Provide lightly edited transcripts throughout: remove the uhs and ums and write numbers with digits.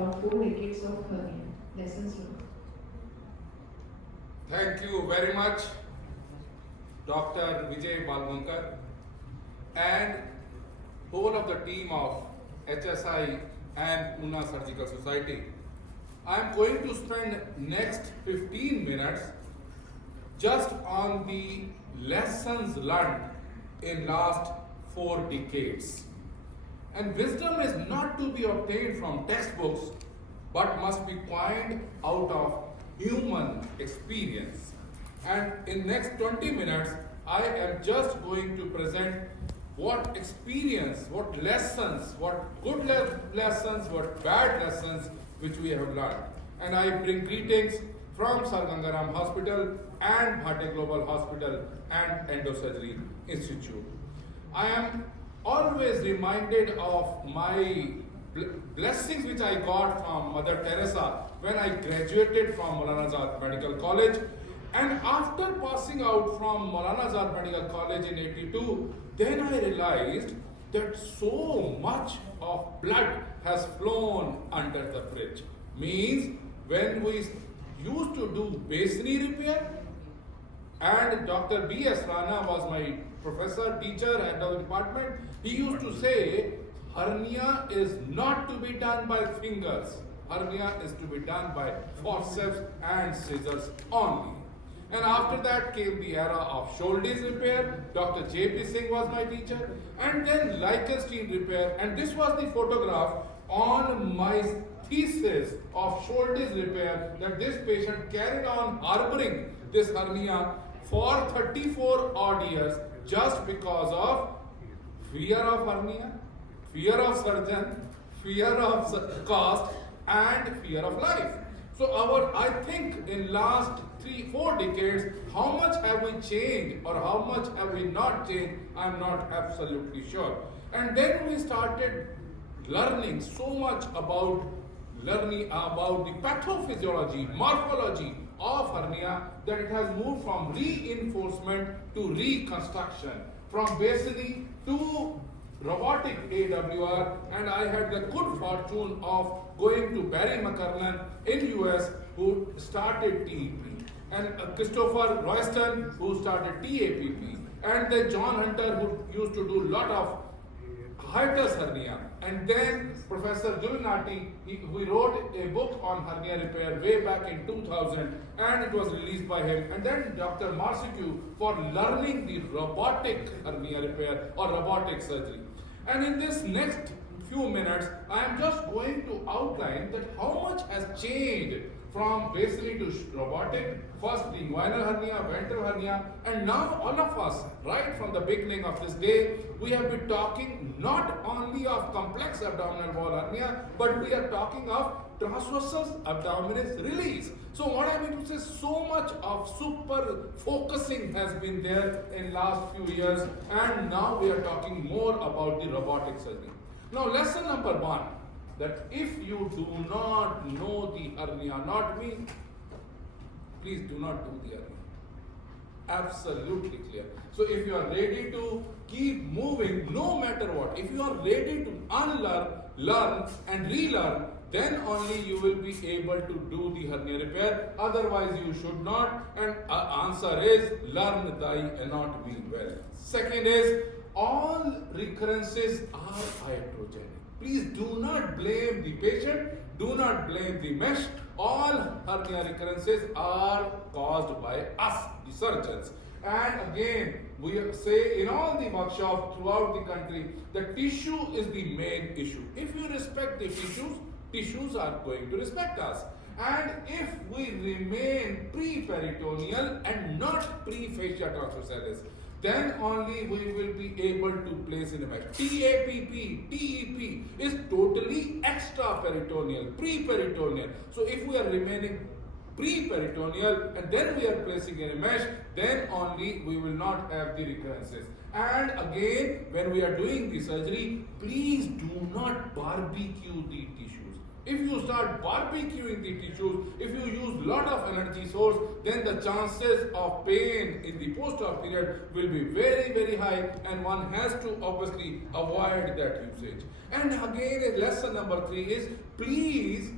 about 4 decades of hernia. Lessons learned. Thank you very much, Dr. Vijay Balgankar and whole of the team of HSI and Pune Surgical Society. I am going to spend next 15 minutes just on the lessons learned in last 4 decades. And wisdom is not to be obtained from textbooks, but must be coined out of human experience. And in next 20 minutes, I am just going to present what experience, what lessons, what good lessons, what bad lessons which we have learned. And I bring greetings from Sir Gangaram Hospital and Bhatia Global Hospital and Endosurgery Institute. I am always reminded of my blessings which I got from Mother Teresa when I graduated from Maulana Azad Medical College. And after passing out from Maulana Azad Medical College in 82, then I realized that so much of blood has flown under the bridge. Means when we used to do masonry repair, and Dr. B.S. Rana was my professor, teacher at the department, he used to say, hernia is not to be done by fingers. Hernia is to be done by forceps and scissors only. And after that came the era of shoulders repair. Dr. J.P. Singh was my teacher. And then Lichtenstein repair. And this was the photograph on my thesis of shoulders repair, that this patient carried on harboring this hernia for 34 odd years just because of fear of hernia, fear of surgeon, fear of cost, and fear of life. So I think in last 3-4 decades, how much have we changed or how much have we not changed, I'm not absolutely sure. And then we started learning so much about the pathophysiology, morphology of hernia, that it has moved from reinforcement to reconstruction, from basically to robotic AWR, and I had the good fortune of going to Barry McKernan in US, who started TEP, and Christopher Royston, who started TAPP, and then John Hunter, who used to do a lot of hiatus hernia, and then Professor Giulianati, who wrote a book on hernia repair way back in 2000, and it was released by him, and then Dr. Marsicu for learning the robotic hernia repair or robotic surgery. And in this next few minutes, I am just going to outline that how much has changed from basically to robotic, first the inguinal hernia, ventral hernia, and now all of us, right from the beginning of this day, we have been talking not only of complex abdominal wall hernia, but we are talking of transversus abdominis release. So what I mean to say, so much of super focusing has been there in last few years, and now we are talking more about the robotic surgery. Now lesson number 1, that if you do not know the hernia, not me, please do not do the hernia. Absolutely clear. So if you are ready to keep moving, no matter what, if you are ready to unlearn, learn and relearn, then only you will be able to do the hernia repair. Otherwise you should not. And answer is, learn thy and not be well. Second is, all recurrences are iatrogenic. Please do not blame the patient, do not blame the mesh. All hernia recurrences are caused by us, the surgeons. And again, we say in all the workshops throughout the country, the tissue is the main issue. If you respect the tissues are going to respect us. And if we remain pre-peritoneal and not pre-fascia transversalis, then only we will be able to place in a mesh. TAPP, TEP is totally extra-peritoneal, pre-peritoneal. So if we are remaining pre-peritoneal and then we are placing in a mesh, then only we will not have the recurrences. And again, when we are doing the surgery, please do not barbecue the tissues. If you start barbecuing the tissues, if you use lot of energy source, then the chances of pain in the post-op period will be very, very high, and one has to obviously avoid that usage. And again, lesson number 3 is, please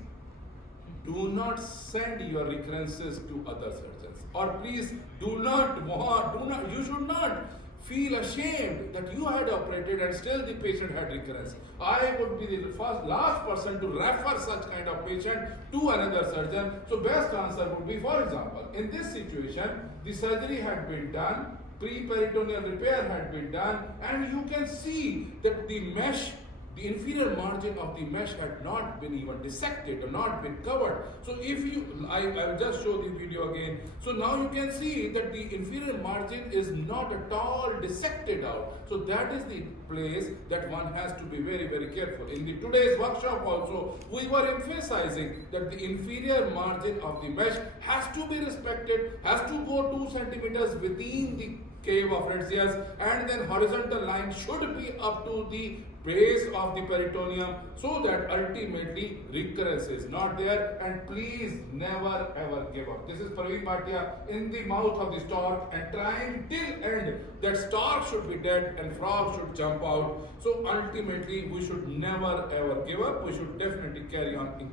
not send your recurrences to other surgeons. Or please you should not feel ashamed that you had operated and still the patient had recurrence. I would be the last person to refer such kind of patient to another surgeon. So best answer would be, for example, in this situation, the surgery had been done, pre-peritoneal repair had been done, and you can see that the mesh, the inferior margin of the mesh had not been even dissected or not been covered. So if you, I will just show the video again. So now you can see that the inferior margin is not at all dissected out. So that is the place that one has to be very, very careful. In the today's workshop also, we were emphasizing that the inferior margin of the mesh has to be respected, has to go 2 centimeters within the cave of Hertzius, and then horizontal line should be up to the base of the peritoneum, so that ultimately recurrence is not there. And please never ever give up. This is Praveen Bhatia in the mouth of the stork and trying till end that stork should be dead and frog should jump out. So ultimately we should never ever give up. We should definitely carry on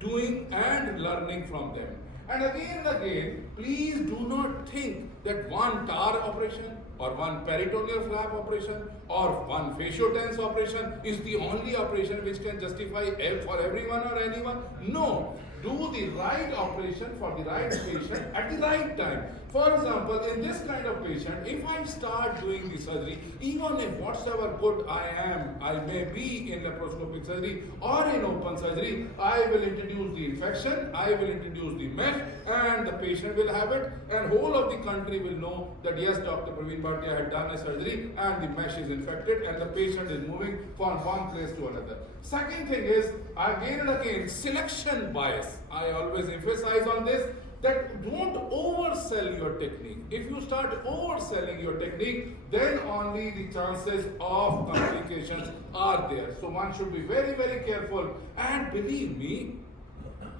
doing and learning from them. And again, please do not think that one TAR operation or one peritoneal flap operation or one fasciotense operation is the only operation which can justify for everyone or anyone. No. Do the right operation for the right patient at the right time. For example, in this kind of patient, if I start doing the surgery, even if whatsoever good I may be in laparoscopic surgery or in open surgery, I will introduce the infection, I will introduce the mesh, and the patient will have it, and whole of the country will know that yes, Dr. Parveen Bhatia had done a surgery and the mesh is infected and the patient is moving from one place to another. Second thing is, again and again, selection bias. I always emphasize on this, that don't oversell your technique. If you start overselling your technique, then only the chances of complications are there. So one should be very, very careful. And believe me,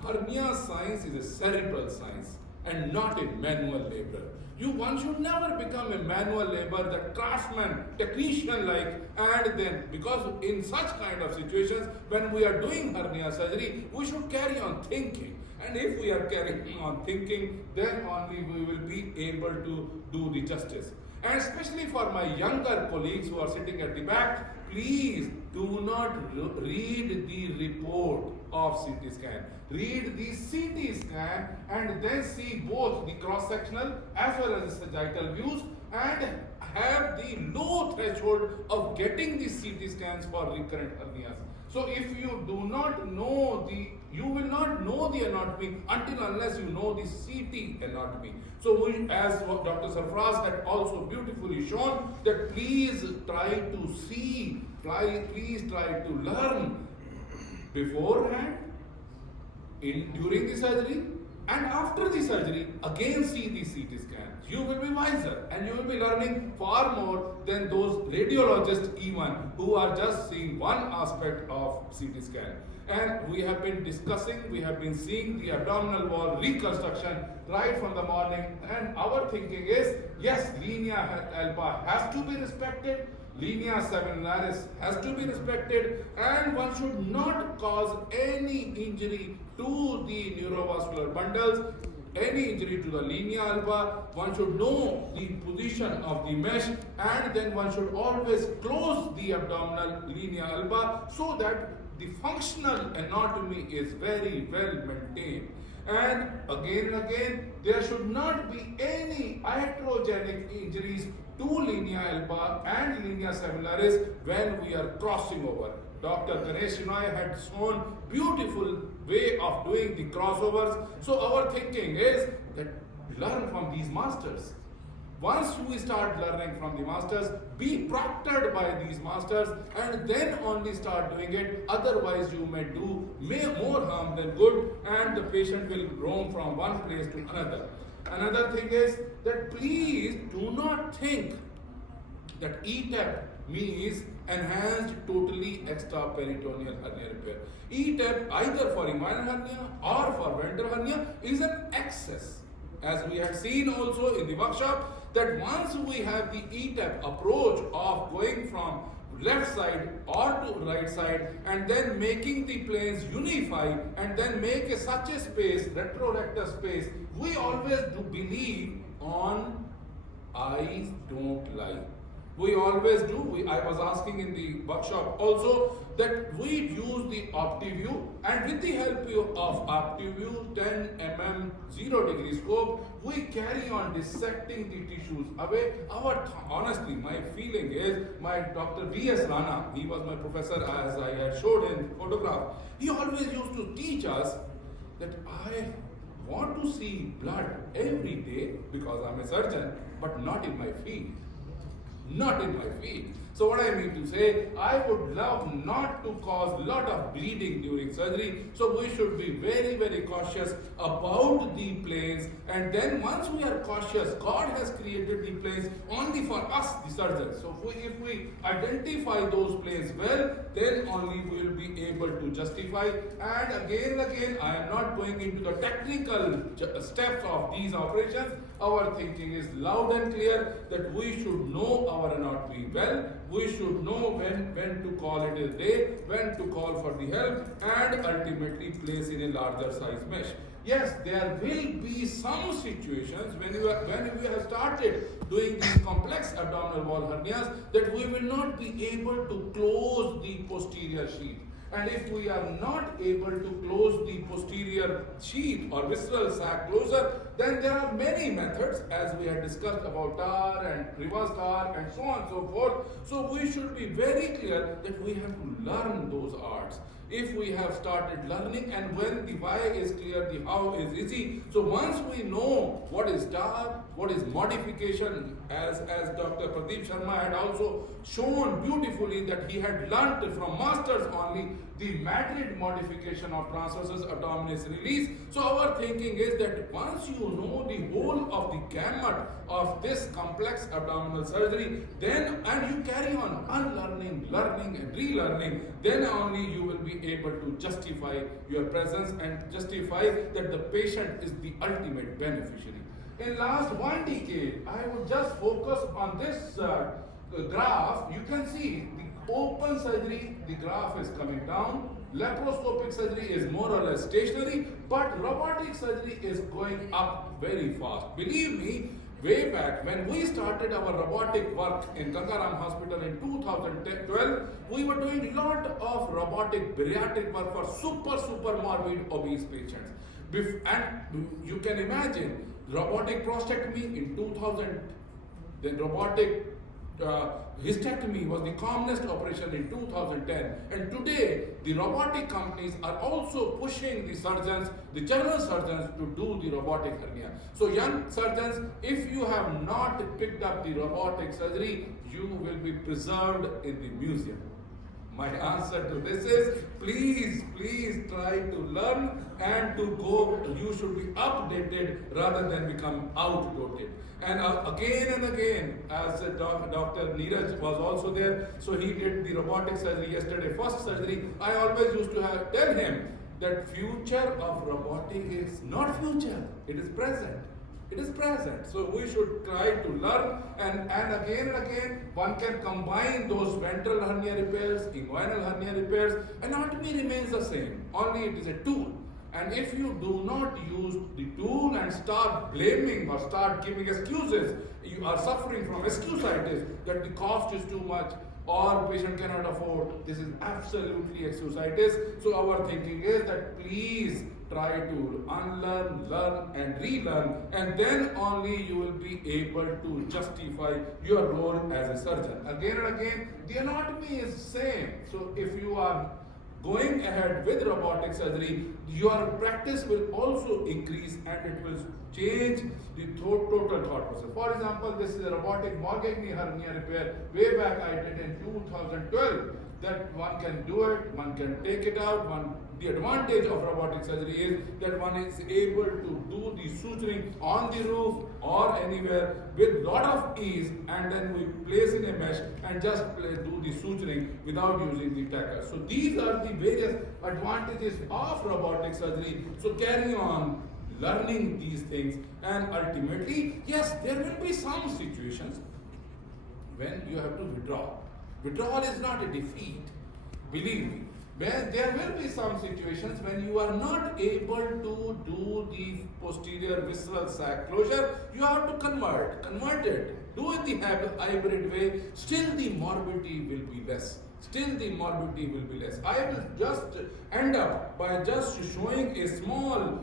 hernia science is a cerebral science and not a manual labor. One should never become a manual labor, the craftsman, technician like, and then, because in such kind of situations, when we are doing hernia surgery, we should carry on thinking. And if we are carrying on thinking, then only we will be able to do the justice. And especially for my younger colleagues who are sitting at the back, please do not read the report of CT scan. Read the CT scan and then see both the cross-sectional as well as the sagittal views, and have the low threshold of getting the CT scans for recurrent hernias. So if you do not know you will not know the anatomy until unless you know the CT anatomy. So as Dr. Sarfraz had also beautifully shown, that please try to see, please try to learn beforehand, during the surgery, and after the surgery, again see the CT scan. You will be wiser and you will be learning far more than those radiologists even who are just seeing one aspect of CT scan. And we have been discussing, we have been seeing the abdominal wall reconstruction right from the morning, and our thinking is, yes, linea alba has to be respected, linea seminaris has to be respected, and one should not cause any injury to the neurovascular bundles, any injury to the linea alba. One should know the position of the mesh, and then one should always close the abdominal linea alba so that the functional anatomy is very well maintained. And again, there should not be any iatrogenic injuries to linea alba and linea seminaris when we are crossing over. Dr. Ganesh Shinoy had shown beautiful way of doing the crossovers. So our thinking is that learn from these masters. Once we start learning from the masters, be proctored by these masters, and then only start doing it. Otherwise, you may do more harm than good, and the patient will roam from one place to another. Another thing is that please do not think that ETAP means enhanced totally extraperitoneal hernia repair. ETAP, either for inguinal hernia or for ventral hernia, is an excess. As we had seen also in the workshop, that once we have the ETAP approach of going from left side or to right side, and then making the planes unify and then make such a space, retrorector space. We always do believe on eyes don't lie. We always do. I was asking in the workshop also that we use the OptiView, and with the help of OptiView 10 mm 0-degree scope, we carry on dissecting the tissues away. Honestly, my feeling is my Dr. V.S. Rana, he was my professor as I had showed in photograph. He always used to teach us that I want to see blood every day because I'm a surgeon, but not in my field. Not in my field. So what I mean to say, I would love not to cause a lot of bleeding during surgery. So we should be very, very cautious about the planes. And then once we are cautious, God has created the planes only for us, the surgeons. So if we identify those planes well, then only we will be able to justify. And again, I am not going into the technical steps of these operations. Our thinking is loud and clear that we should know our anatomy well. We should know when to call it a day, when to call for the help, and ultimately place in a larger size mesh. Yes, there will be some situations when we have started doing these complex abdominal wall hernias that we will not be able to close the posterior sheath. And if we are not able to close the posterior sheath or visceral sac closer, then there are many methods as we had discussed about TAR and reverse TAR and so on and so forth. So we should be very clear that we have to learn those arts. If we have started learning, and when the why is clear, the how is easy. So once we know what is TAR, what is modification, as Dr. Pradeep Sharma had also shown beautifully that he had learnt from masters only the Madrid modification of transversus abdominis release. So our thinking is that once you know the whole of the gamut of this complex abdominal surgery, then and you carry on unlearning, learning and relearning, then only you will be able to justify your presence and justify that the patient is the ultimate beneficiary. In last 1 decade, I would just focus on this graph. You can see the open surgery, the graph is coming down. Laparoscopic surgery is more or less stationary, but robotic surgery is going up very fast. Believe me, way back when we started our robotic work in Gangaram Hospital in 2012, we were doing a lot of robotic bariatric work for super morbid obese patients. And you can imagine robotic prostatectomy in 2000, then robotic hysterectomy was the commonest operation in 2010, and today the robotic companies are also pushing the surgeons, the general surgeons, to do the robotic hernia. So young surgeons, if you have not picked up the robotic surgery, you will be preserved in the museum. My answer to this is please try to learn and to go. You should be updated rather than become outdated. And again, as Dr. Neeraj was also there, so he did the robotic surgery yesterday, first surgery. I always used to tell him that future of robotic is not future, it is present. It is present. So we should try to learn, and again one can combine those ventral hernia repairs, inguinal hernia repairs. Anatomy remains the same, only it is a tool. And if you do not use the tool and start blaming or start giving excuses, you are suffering from excusitis, that the cost is too much or patient cannot afford. This is absolutely excusitis. So our thinking is that please try to unlearn, learn and relearn, and then only you will be able to justify your role as a surgeon. Again and again, the anatomy is same. So if you are going ahead with robotic surgery, your practice will also increase and it will change the total thought process. For example, this is a robotic Morgagni hernia repair. Way back I did in 2012. That one can do it, one can take it out. The advantage of robotic surgery is that one is able to do the suturing on the roof or anywhere with lot of ease, and then we place in a mesh and just do the suturing without using the tacker. So these are the various advantages of robotic surgery. So carry on learning these things, and ultimately, yes, there will be some situations when you have to withdraw. Withdrawal is not a defeat. Believe me. There will be some situations when you are not able to do the posterior visceral sac closure. You have to convert it. Do it the hybrid way. Still the morbidity will be less. I will just end up by just showing a small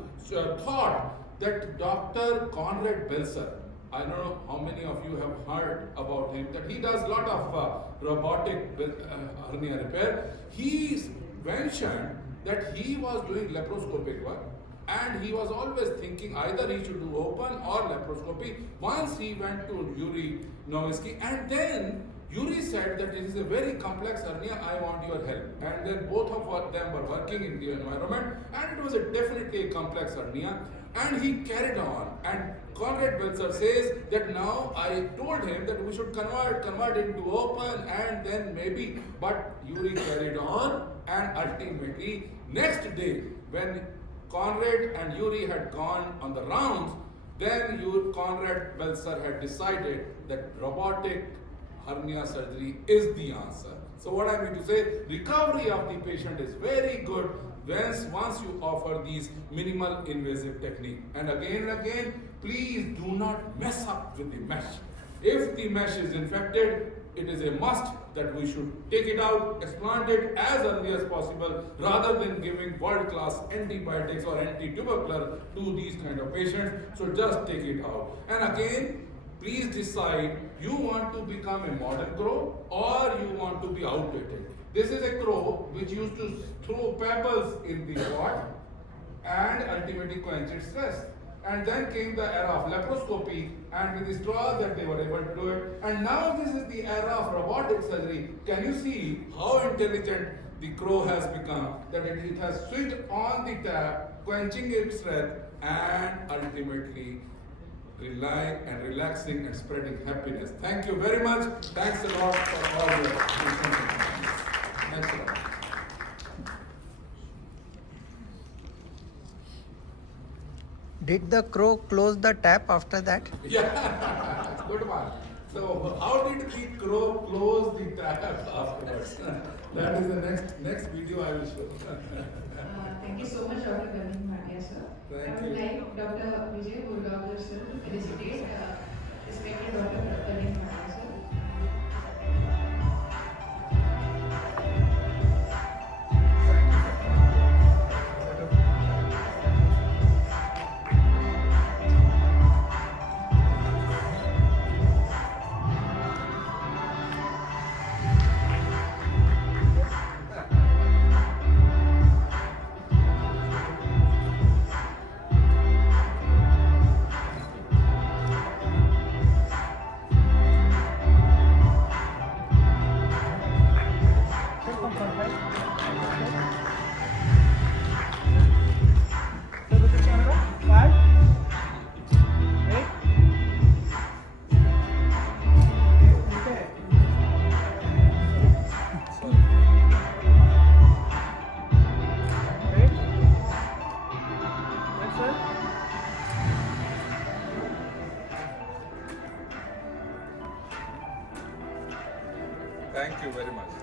thought that Dr. Conrad Belzer, I don't know how many of you have heard about him, that he does a lot of robotic hernia repair. He mentioned that he was doing laparoscopic work and he was always thinking either he should do open or laparoscopy. Once he went to Yuri Novisky, and then Yuri said that it is a very complex hernia, I want your help. And then both of them were working in the environment, and it was definitely a complex hernia. And he carried on. And Conrad Belzer says that now I told him that we should convert into open and then maybe, but Yuri carried on, and ultimately next day when Conrad and Yuri had gone on the rounds, then Conrad Belzer had decided that robotic hernia surgery is the answer. So what I mean to say, recovery of the patient is very good once you offer these minimal invasive technique. And again, please do not mess up with the mesh. If the mesh is infected, it is a must that we should take it out, explant it as early as possible, rather than giving world-class antibiotics or anti-tubercular to these kind of patients. So just take it out. And again, please decide, you want to become a modern crow or you want to be outdated. This is a crow which used to throw pebbles in the pot and ultimately quench its thirst. And then came the era of laparoscopy, and with the straw that they were able to do it. And now this is the era of robotic surgery. Can you see how intelligent the crow has become? That it has switched on the tap, quenching its thirst, and ultimately relaxing and spreading happiness. Thank you very much. Thanks a lot for all your attention. Thanks a lot. Did the crow close the tap after that? Yeah, good one. So how did the crow close the tap afterwards? That is the next video I will show. Thank you so much, Dr. Praveen Bhatia, sir. Thank I would you. like Dr. Vijay Gurgaonkar, sir, to felicitate respected Dr. Praveen Bhatia, sir. Thank you very much.